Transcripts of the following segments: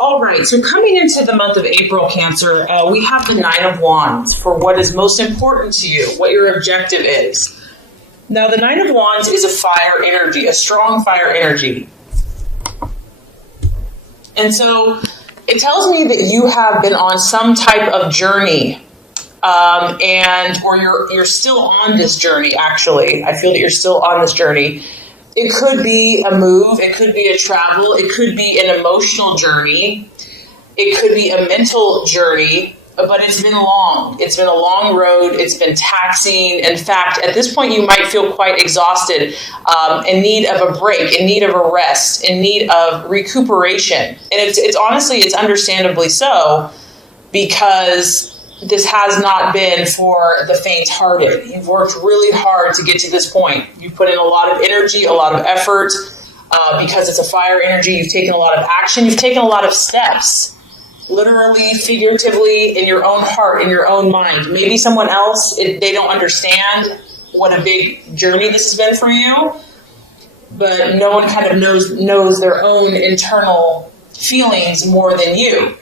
All right, so coming into the month of April, Cancer, we have the Nine of Wands for what is most important to you, what your objective is. Now, the Nine of Wands is a fire energy, a strong fire energy. And so it tells me that you have been on some type of journey, or you're still on this journey, actually. I feel that you're still on this journey. It could be a move, it could be a travel, it could be an emotional journey, it could be a mental journey, but it's been long. It's been a long road, it's been taxing. In fact, at this point you might feel quite exhausted, in need of a break, in need of a rest, in need of recuperation. And it's honestly, it's understandably so, because this has not been for the faint-hearted. You've worked really hard to get to this point. You've put in a lot of energy, a lot of effort, because it's a fire energy. You've taken a lot of action. You've taken a lot of steps, literally, figuratively, in your own heart, in your own mind. Maybe someone else, they don't understand what a big journey this has been for you, but no one kind of knows their own internal feelings more than you.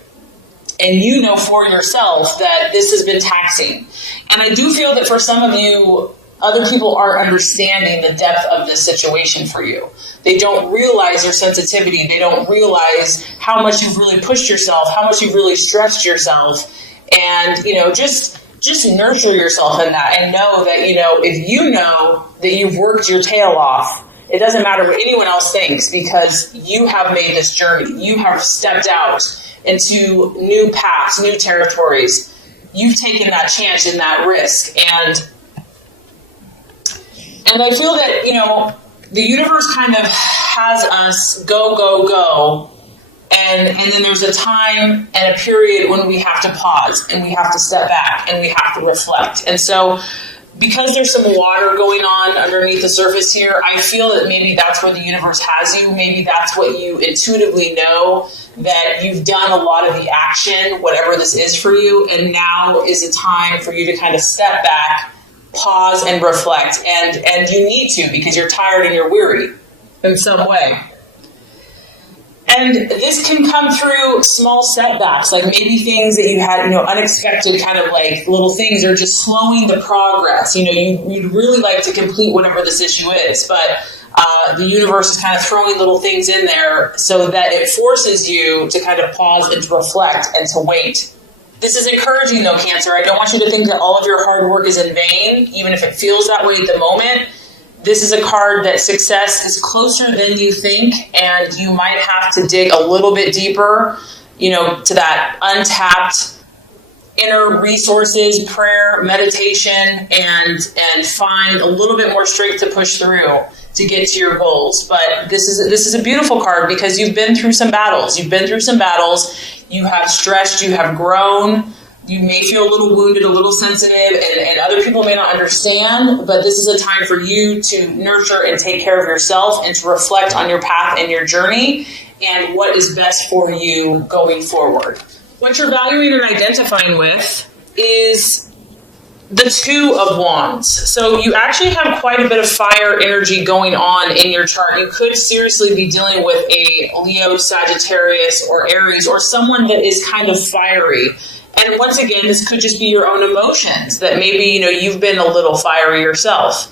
And you know for yourself that this has been taxing. And I do feel that for some of you, other people aren't understanding the depth of this situation for you. They don't realize your sensitivity. They don't realize how much you've really pushed yourself, how much you've really stretched yourself. And, just nurture yourself in that and know that, if you know that you've worked your tail off, it doesn't matter what anyone else thinks, because you have made this journey. You have stepped out into new paths, new territories. You've taken that chance and that risk. And I feel that, the universe kind of has us go. And then there's a time and a period when we have to pause and we have to step back and we have to reflect. And so because there's some water going on underneath the surface here, I feel that maybe that's where the universe has you. Maybe that's what you intuitively know, that you've done a lot of the action, whatever this is for you, and now is a time for you to kind of step back, pause, and reflect. And you need to, because you're tired and you're weary in some way. And this can come through small setbacks, like maybe things that you had, unexpected kind of like little things are just slowing the progress. You'd really like to complete whatever this issue is, but the universe is kind of throwing little things in there so that it forces you to kind of pause and to reflect and to wait. This is encouraging though, Cancer. I don't want you to think that all of your hard work is in vain, even if it feels that way at the moment. This is a card that success is closer than you think, and you might have to dig a little bit deeper, to that untapped inner resources, prayer, meditation, and find a little bit more strength to push through to get to your goals. But this is a beautiful card because you've been through some battles. You have stretched, you have grown. You may feel a little wounded, a little sensitive, and other people may not understand, but this is a time for you to nurture and take care of yourself and to reflect on your path and your journey and what is best for you going forward. What you're valuing and identifying with is the Two of Wands. So you actually have quite a bit of fire energy going on in your chart. You could seriously be dealing with a Leo, Sagittarius, or Aries, or someone that is kind of fiery. And once again, this could just be your own emotions, that maybe, you've been a little fiery yourself.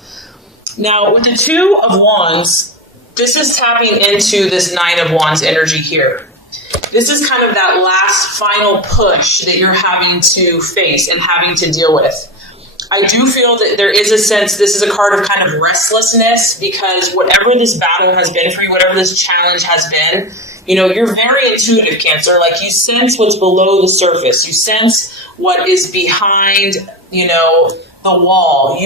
Now, with the Two of Wands, this is tapping into this Nine of Wands energy here. This is kind of that last final push that you're having to face and having to deal with. I do feel that there is a sense, this is a card of kind of restlessness, because whatever this battle has been for you, whatever this challenge has been, you're very intuitive, Cancer. Like, you sense what's below the surface. You sense what is behind, the wall.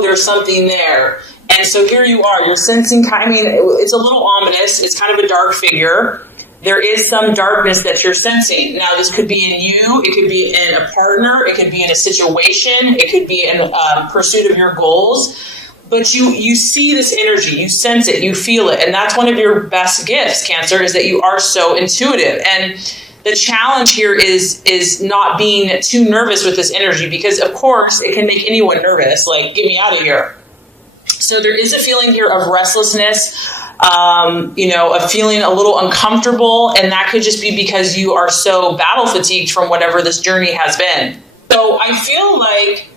There's something there. And so here you are. You're sensing, it's a little ominous. It's kind of a dark figure. There is some darkness that you're sensing. Now, this could be in you. It could be in a partner. It could be in a situation. It could be in pursuit of your goals. But you see this energy, you sense it, you feel it. And that's one of your best gifts, Cancer, is that you are so intuitive. And the challenge here is not being too nervous with this energy, because, of course, it can make anyone nervous. Like, get me out of here. So there is a feeling here of restlessness. of feeling a little uncomfortable. And that could just be because you are so battle fatigued from whatever this journey has been. So I feel like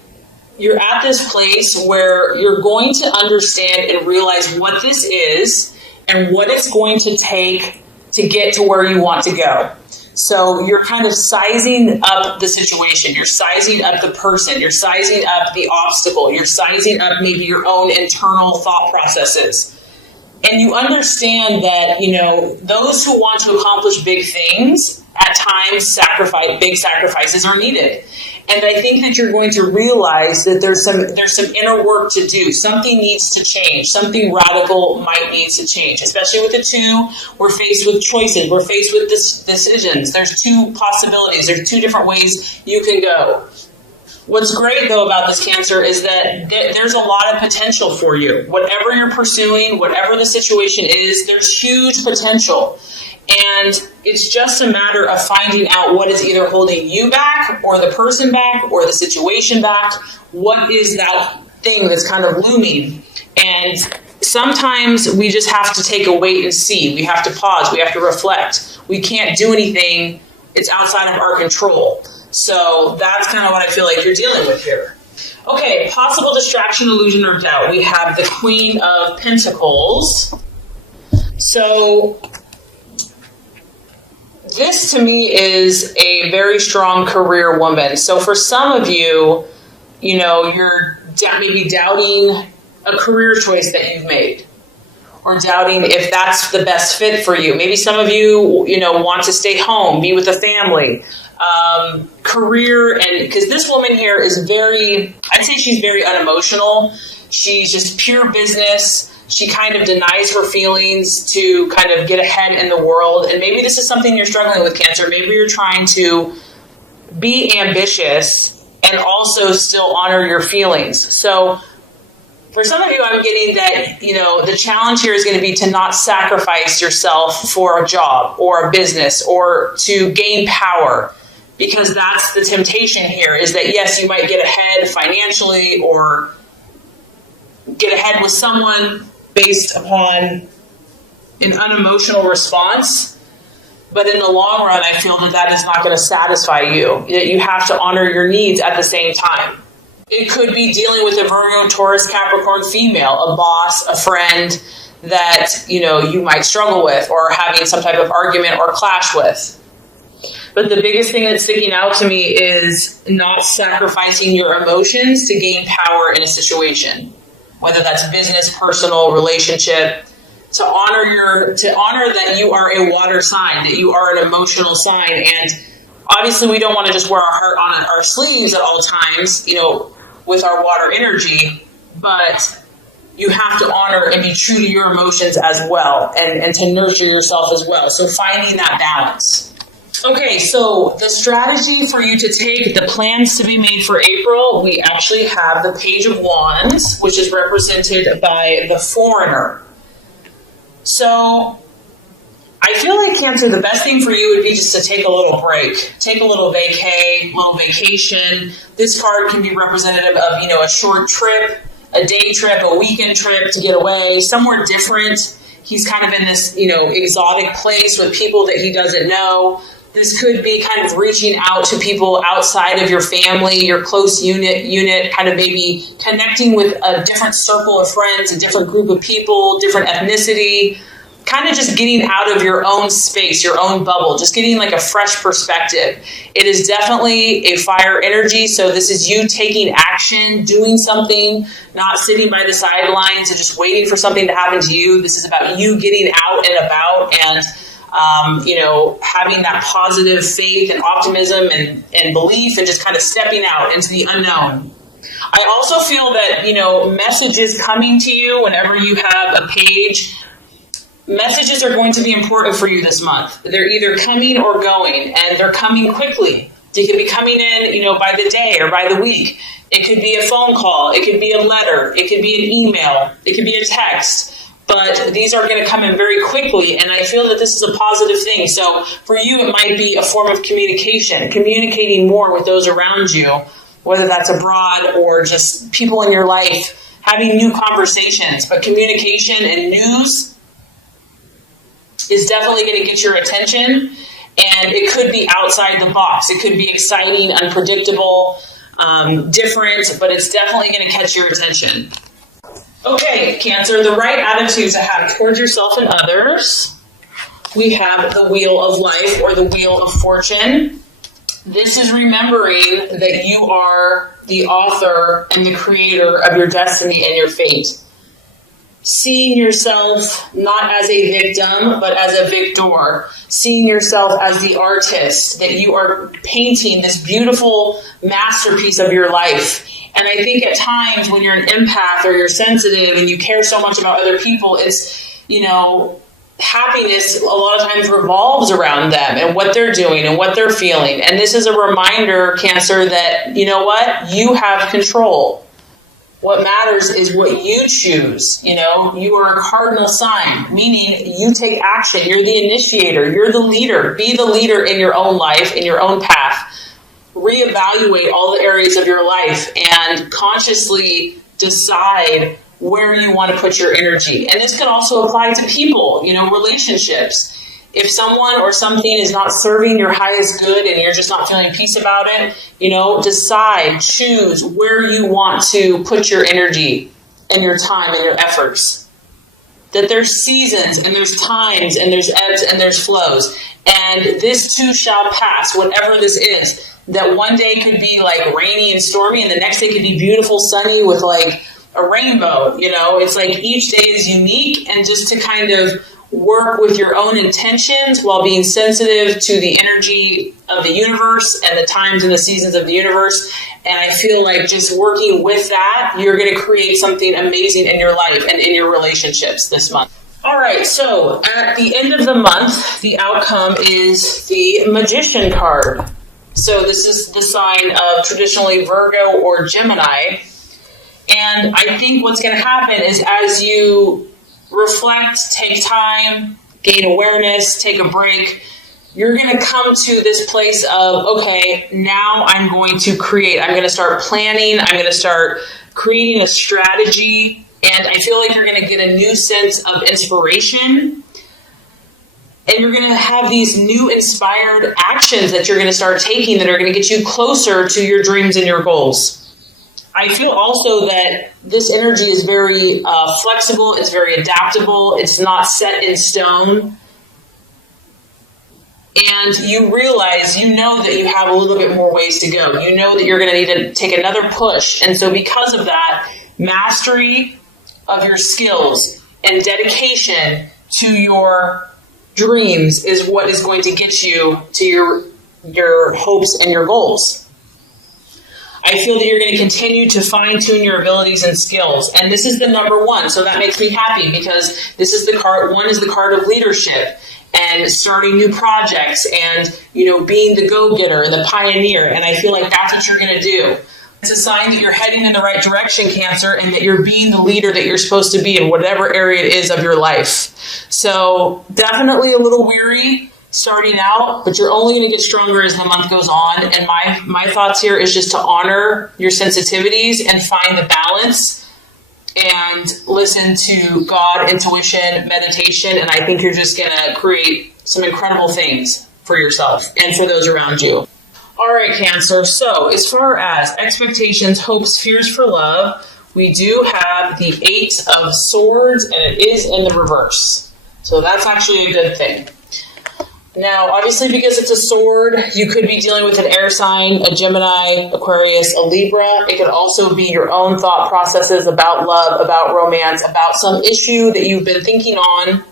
you're at this place where you're going to understand and realize what this is and what it's going to take to get to where you want to go. So you're kind of sizing up the situation. You're sizing up the person. You're sizing up the obstacle. You're sizing up maybe your own internal thought processes. And you understand that, those who want to accomplish big things, at times big sacrifices are needed. And I think that you're going to realize that there's some inner work to do. Something needs to change. Something radical might need to change. Especially with the two, we're faced with choices. We're faced with decisions. There's two possibilities. There's two different ways you can go. What's great, though, about this Cancer is that there's a lot of potential for you. Whatever you're pursuing, whatever the situation is, there's huge potential. And it's just a matter of finding out what is either holding you back or the person back or the situation back. What is that thing that's kind of looming? And sometimes we just have to take a wait and see. We have to pause. We have to reflect. We can't do anything. It's outside of our control. So that's kind of what I feel like you're dealing with here. Okay, possible distraction, illusion, or doubt. We have the Queen of Pentacles. So this to me is a very strong career woman. So for some of you, you're maybe doubting a career choice that you've made, or doubting if that's the best fit for you. Maybe some of you, want to stay home, be with the family. Career, and because this woman here is I'd say she's very unemotional. She's just pure business. She kind of denies her feelings to kind of get ahead in the world. And maybe this is something you're struggling with, Cancer. Maybe you're trying to be ambitious and also still honor your feelings. So for some of you, I'm getting that, the challenge here is going to be to not sacrifice yourself for a job or a business or to gain power. Because that's the temptation here, is that yes, you might get ahead financially or get ahead with someone based upon an unemotional response. But in the long run, I feel that is not going to satisfy you. That you have to honor your needs at the same time. It could be dealing with a Virgo, Taurus, Capricorn female, a boss, a friend that, you might struggle with or having some type of argument or clash with. But the biggest thing that's sticking out to me is not sacrificing your emotions to gain power in a situation, whether that's business, personal, relationship. To honor that you are a water sign, that you are an emotional sign, and obviously we don't want to just wear our heart on our sleeves at all times, with our water energy, but you have to honor and be true to your emotions as well, and to nurture yourself as well. So finding that balance. Okay, so the strategy for you to take, the plans to be made for April, we actually have the Page of Wands, which is represented by the Foreigner. So I feel like, Cancer, the best thing for you would be just to take a little break, take a little vacation. This card can be representative of, a short trip, a day trip, a weekend trip to get away, somewhere different. He's kind of in this, exotic place with people that he doesn't know. This could be kind of reaching out to people outside of your family, your close unit, kind of maybe connecting with a different circle of friends, a different group of people, different ethnicity, kind of just getting out of your own space, your own bubble, just getting like a fresh perspective. It is definitely a fire energy. So this is you taking action, doing something, not sitting by the sidelines and just waiting for something to happen to you. This is about you getting out and about and having that positive faith and optimism and belief and just kind of stepping out into the unknown. I also feel that, messages coming to you whenever you have a page, messages are going to be important for you this month. They're either coming or going, and they're coming quickly. They could be coming in, by the day or by the week. It could be a phone call. It could be a letter. It could be an email. It could be a text. But these are going to come in very quickly, and I feel that this is a positive thing. So for you, it might be a form of communicating more with those around you, whether that's abroad or just people in your life, having new conversations. But communication and news is definitely going to get your attention, and it could be outside the box. It could be exciting, unpredictable, different, but it's definitely going to catch your attention. Okay, Cancer, the right attitudes to have towards yourself and others. We have the Wheel of Life, or the Wheel of Fortune. This is remembering that you are the author and the creator of your destiny and your fate. Seeing yourself not as a victim, but as a victor. Seeing yourself as the artist, that you are painting this beautiful masterpiece of your life. And I think at times when you're an empath or you're sensitive and you care so much about other people, it's, happiness a lot of times revolves around them and what they're doing and what they're feeling. And this is a reminder, Cancer, that, you know what? You have control. What matters is what you choose. You are a cardinal sign, meaning you take action. You're the initiator. You're the leader. Be the leader in your own life, in your own path. Reevaluate all the areas of your life and consciously decide where you want to put your energy. And this can also apply to people, relationships. If someone or something is not serving your highest good and you're just not feeling peace about it, decide, choose where you want to put your energy and your time and your efforts. That there's seasons and there's times and there's ebbs and there's flows. And this too shall pass, whatever this is. That one day could be like rainy and stormy and the next day could be beautiful, sunny with like a rainbow. It's like each day is unique, and just to kind of work with your own intentions while being sensitive to the energy of the universe and the times and the seasons of the universe. And I feel like just working with that, you're going to create something amazing in your life and in your relationships this month. All right, so at the end of the month, the outcome is the Magician card. So this is the sign of traditionally Virgo or Gemini. And I think what's going to happen is as you reflect, take time, gain awareness, take a break, you're going to come to this place of, okay, now I'm going to create. I'm going to start planning. I'm going to start creating a strategy. And I feel like you're going to get a new sense of inspiration. And you're going to have these new inspired actions that you're going to start taking that are going to get you closer to your dreams and your goals. I feel also that this energy is very flexible. It's very adaptable. It's not set in stone. And you realize, that you have a little bit more ways to go. You know that you're going to need to take another push. And so because of that, mastery of your skills and dedication to your dreams is what is going to get you to your hopes and your goals. I feel that you're going to continue to fine-tune your abilities and skills. And this is the number one. So that makes me happy because this is the card. One is the card of leadership and starting new projects and, being the go-getter, the pioneer. And I feel like that's what you're going to do. It's a sign that you're heading in the right direction, Cancer, and that you're being the leader that you're supposed to be in whatever area it is of your life. So definitely a little weary starting out, but you're only going to get stronger as the month goes on. And my thoughts here is just to honor your sensitivities and find the balance and listen to God, intuition, meditation. And I think you're just going to create some incredible things for yourself and for those around you. All right, Cancer. So as far as expectations, hopes, fears for love, we do have the 8 of Swords, and it is in the reverse. So that's actually a good thing. Now, obviously, because it's a sword, you could be dealing with an air sign, a Gemini, Aquarius, a Libra. It could also be your own thought processes about love, about romance, about some issue that you've been thinking on.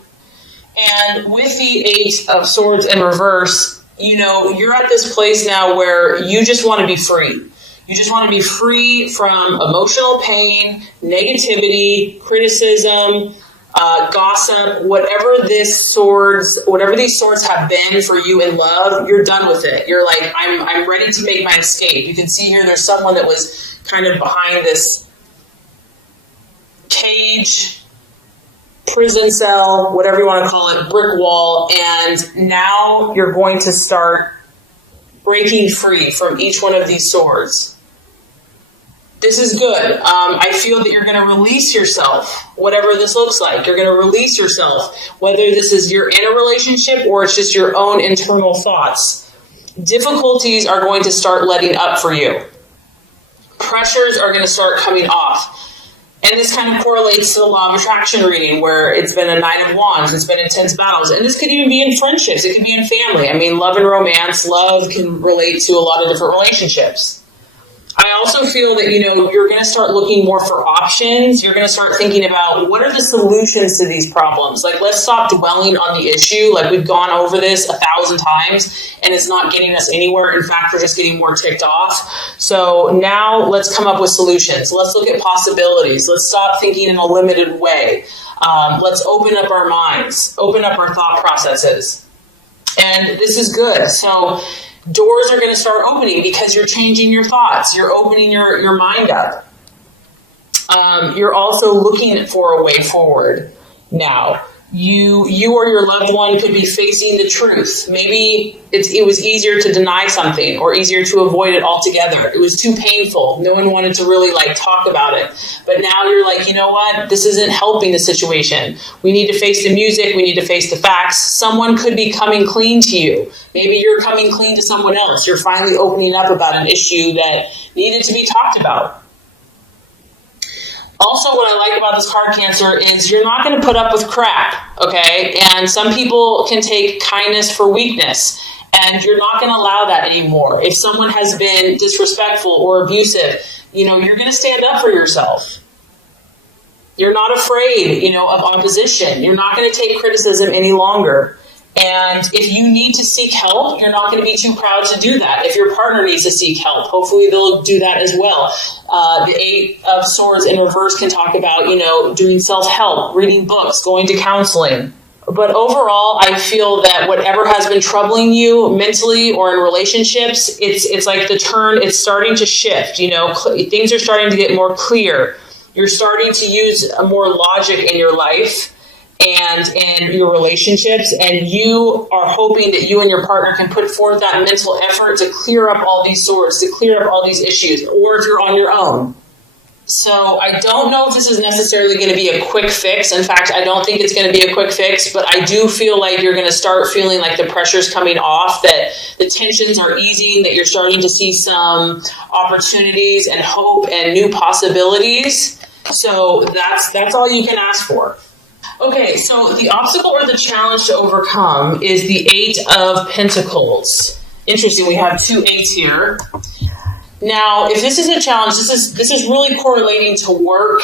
And with the 8 of Swords in reverse, you're at this place now where you just want to be free. You just want to be free from emotional pain, negativity, criticism, gossip, whatever these swords have been for you in love, you're done with it. You're like, I'm ready to make my escape. You can see here there's someone that was kind of behind this cage, prison cell, whatever you want to call it, brick wall, and now you're going to start breaking free from each one of these swords. This is good. I feel that you're going to release yourself, whatever this looks like. You're going to release yourself, whether this is you're in a relationship or it's just your own internal thoughts. Difficulties are going to start letting up for you. Pressures are going to start coming off. And this kind of correlates to the law of attraction reading, where it's been a 9 of Wands, it's been intense battles. And this could even be in friendships. It could be in family. I mean, love and romance, love can relate to a lot of different relationships. I also feel that, you're going to start looking more for options. You're going to start thinking about what are the solutions to these problems. Like, let's stop dwelling on the issue. Like, we've gone over this 1,000 times and it's not getting us anywhere. In fact, we're just getting more ticked off. So now let's come up with solutions. Let's look at possibilities. Let's stop thinking in a limited way. Let's open up our minds, open up our thought processes. And this is good. So doors are going to start opening because you're changing your thoughts. You're opening your mind up. You're also looking for a way forward now. You or your loved one could be facing the truth. Maybe it was easier to deny something or easier to avoid it altogether. It was too painful. No one wanted to really talk about it. But now you're like, you know what? This isn't helping the situation. We need to face the music. We need to face the facts. Someone could be coming clean to you. Maybe you're coming clean to someone else. You're finally opening up about an issue that needed to be talked about. Also, what I like about this card, Cancer, is you're not going to put up with crap, okay? And some people can take kindness for weakness, and you're not going to allow that anymore. If someone has been disrespectful or abusive, you're going to stand up for yourself. You're not afraid, of opposition. You're not going to take criticism any longer. And if you need to seek help, you're not going to be too proud to do that. If your partner needs to seek help, hopefully they'll do that as well. The 8 of Swords in reverse can talk about, doing self-help, reading books, going to counseling. But overall, I feel that whatever has been troubling you mentally or in relationships, it's like the turn, it's starting to shift. Things are starting to get more clear. You're starting to use more logic in your life and in your relationships, and you are hoping that you and your partner can put forth that mental effort to clear up all these swords, to clear up all these issues, or if you're on your own. So I don't know if this is necessarily going to be a quick fix. In fact, I don't think it's going to be a quick fix, but I do feel like you're going to start feeling like the pressure's coming off, that the tensions are easing, that you're starting to see some opportunities and hope and new possibilities. So that's all you can ask for. Okay, so the obstacle or the challenge to overcome is the 8 of Pentacles. Interesting, we have 2 8s here. Now, if this is a challenge, this is really correlating to work,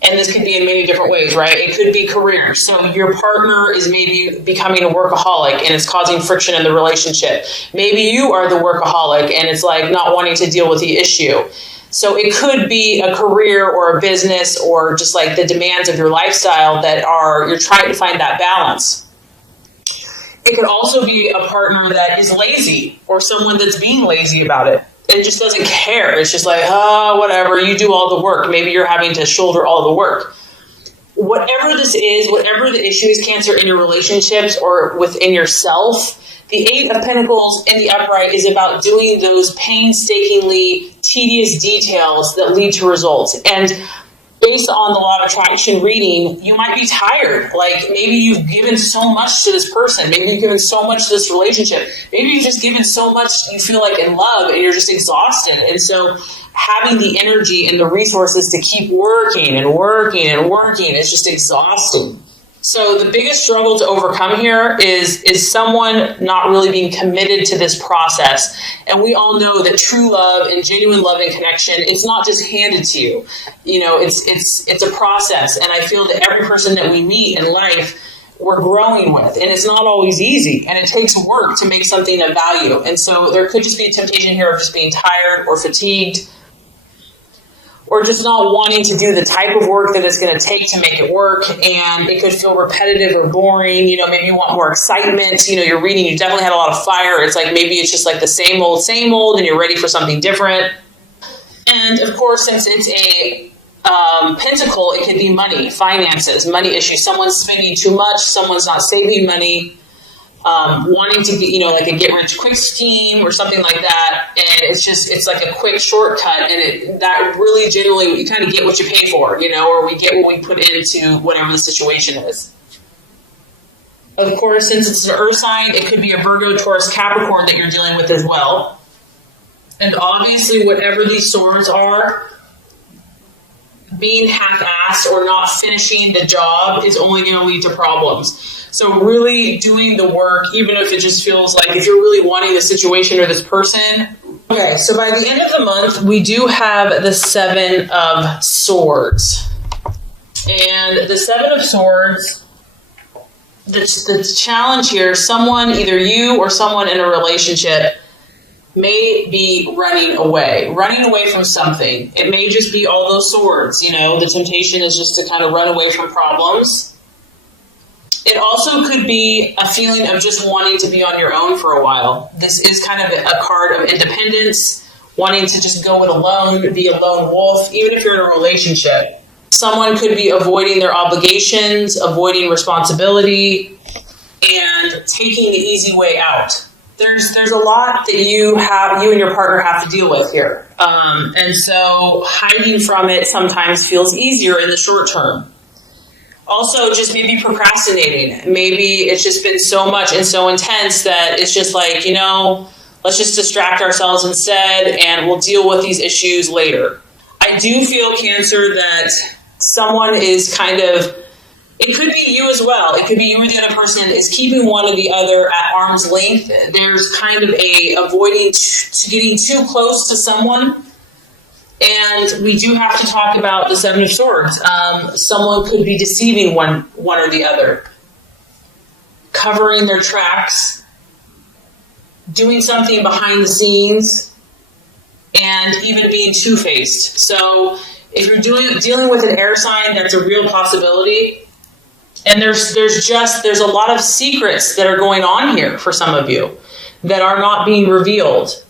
and this could be in many different ways, right? It could be career. So your partner is maybe becoming a workaholic, and it's causing friction in the relationship. Maybe you are the workaholic, and it's like not wanting to deal with the issue. So it could be a career or a business or just like the demands of your lifestyle that you're trying to find that balance. It could also be a partner that is lazy or someone that's being lazy about it and just doesn't care. It's just like, whatever, you do all the work. Maybe you're having to shoulder all the work. Whatever this is, whatever the issue is, Cancer, in your relationships or within yourself, the 8 of Pentacles in the upright is about doing those painstakingly tedious details that lead to results. And based on the law of attraction reading, you might be tired. Like maybe you've given so much to this person. Maybe you've given so much to this relationship. Maybe you've just given so much you feel like in love and you're just exhausted. And so having the energy and the resources to keep working and working and working is just exhausting. So the biggest struggle to overcome here is someone not really being committed to this process. And we all know that true love and genuine love and connection, it's not just handed to you. It's a process. And I feel that every person that we meet in life, we're growing with. And it's not always easy. And it takes work to make something of value. And so there could just be a temptation here of just being tired or fatigued, or just not wanting to do the type of work that it's going to take to make it work. And it could feel repetitive or boring. Maybe you want more excitement. You're reading, you definitely had a lot of fire. It's like maybe it's just like the same old, and you're ready for something different. And of course, since it's a pentacle, it could be money, finances, money issues. Someone's spending too much. Someone's not saving money. wanting to get, like a get rich quick scheme or something like that. And it's like a quick shortcut. And that really generally, you kind of get what you pay for, or we get what we put into whatever the situation is. Of course, since it's an earth sign, it could be a Virgo, Taurus, Capricorn that you're dealing with as well. And obviously, whatever these swords are, being half-assed or not finishing the job is only going to lead to problems. So really doing the work, even if it just feels like if you're really wanting the situation or this person. Okay, so by the end of the month, we do have the Seven of Swords. And the Seven of Swords, the challenge here, someone, either you or someone in a relationship, may be running away from something. It may just be all those swords, the temptation is just to kind of run away from problems. It also could be a feeling of just wanting to be on your own for a while. This is kind of a card of independence, wanting to just go it alone, be a lone wolf, even if you're in a relationship. Someone could be avoiding their obligations, avoiding responsibility, and taking the easy way out. There's a lot that you and your partner have to deal with here. And so hiding from it sometimes feels easier in the short term. Also, just maybe procrastinating. Maybe it's just been so much and so intense that it's just like, let's just distract ourselves instead and we'll deal with these issues later. I do feel, Cancer, that someone is kind of, it could be you as well. It could be you or the other person is keeping one or the other at arm's length. There's kind of a avoiding to getting too close to someone. And we do have to talk about the Seven of Swords. Someone could be deceiving one or the other, covering their tracks, doing something behind the scenes, and even being two-faced. So if you're dealing with an air sign, that's a real possibility. And there's a lot of secrets that are going on here for some of you that are not being revealed.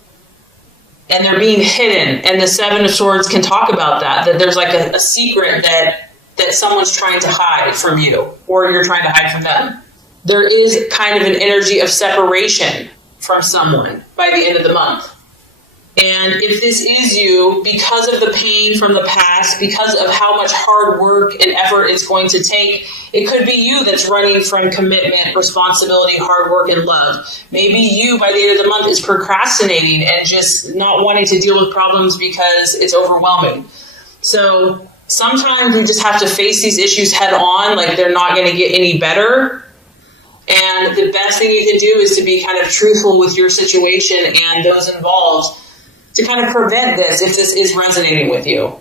And they're being hidden. And the Seven of Swords can talk about that there's like a secret that someone's trying to hide from you, or you're trying to hide from them. There is kind of an energy of separation from someone by the end of the month. And if this is you, because of the pain from the past, because of how much hard work and effort it's going to take, it could be you that's running from commitment, responsibility, hard work, and love. Maybe you, by the end of the month, is procrastinating and just not wanting to deal with problems because it's overwhelming. So sometimes we just have to face these issues head on, like they're not going to get any better. And the best thing you can do is to be kind of truthful with your situation and those involved, to kind of prevent this if this is resonating with you.